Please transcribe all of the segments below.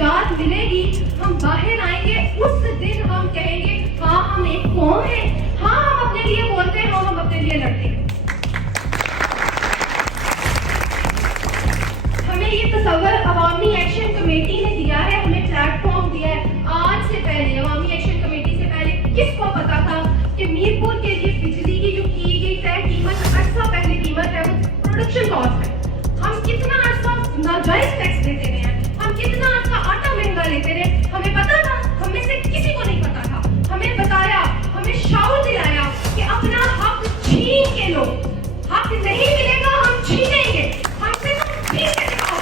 निजात मिलेगी, हम बाहर आएंगे, उस दिन हम कहेंगे हाँ हम एक कौम है, हाँ हम अपने लिए बोलते हैं, हाँ हम अपने लिए लड़ते हैं। हमें ये तसव्वुर अवामी एक्शन कमेटी ने दिया है, हमें प्लेटफॉर्म दिया है। आज से पहले अवामी एक्शन कमेटी से पहले किसको पता था कि मीरपुर के लिए बिजली की जो की गई तय कीमत, अरसा पहले कीमत है, वो प्रोडक्शन कॉस्ट है। हम कितना अरसा नाजायज टैक्स देते रहे हैं, हम कितना अरसा आटा महंगा लेते रहे, हमें पता था? हमें से किसी को नहीं पता था। हमें बताया, हमें शाउर दिलाया कि अपना हक छीन के लो, हक नहीं मिलेगा हम छीनेंगे, हमसे तो छीन के दिखाओ।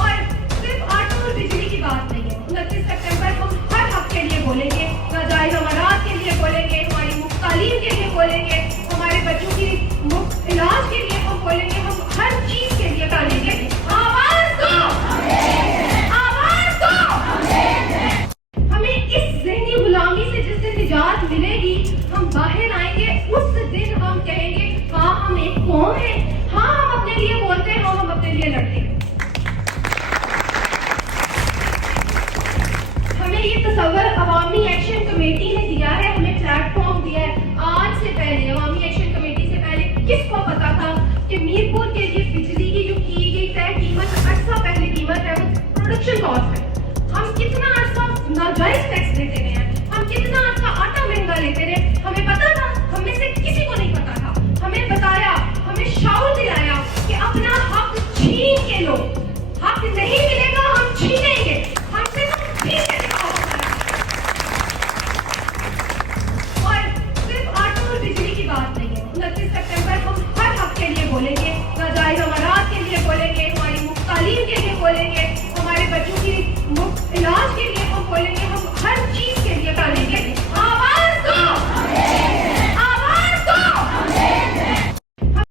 और सिर्फ आटा और बिजली की बात नहीं है, 29 सितंबर हम हर हक के लिए बोलेंगे, नाजायज अमारात के लिए बोलेंगे, हमारी मुफ्त तालीम के लिए बोलेंगे, हमारे बच्चों की मुफ्त इलाज के लिए हम बोलेंगे, हम हर चीज के लिए बोलेंगे। आवाज दो, आवाज दो। हमें इस ज़हनी गुलामी से जिस दिन निजात मिलेगी, हम बाहर आएंगे, उस दिन हम कहेंगे हाँ हम एक कौम है, हाँ हम अपने लिए बोलते हैं, हाँ हम अपने लिए लड़ते हैं। हमें ये तसव्वुर अवामी एक्शन कमेटी ने दिया है, हमें प्लेटफॉर्म दिया है। आज से पहले अवामी एक्शन कमेटी से पहले किसको पता था कि मीरपुर के लिए बिजली की जो की गई तय कीमत, अरसा पहले कीमत है, वो प्रोडक्शन कॉस्ट है। हम कितना अरसा नाजायज टैक्स देते रहे हैं, हम कितना अरसा आटा महंगा लेते रहे, हमें पता था? हमें से किसी को नहीं पता था। हमें बताया, हमें शाउर दिलाया कि अपना हक छीन के लो, हक नहीं मिलेगा हम छीनेंगे, हमसे तो छीन के दिखाओ। और सिर्फ आटा और बिजली की बात नहीं है, 29 सितंबर हम हर हक के लिए बोलेंगे, नाजायज अमारात के लिए बोलेंगे, हमारी मुफ्त तालीम के लिए बोलेंगे, हमारे बच्चों की मुफ्त इलाज के लिए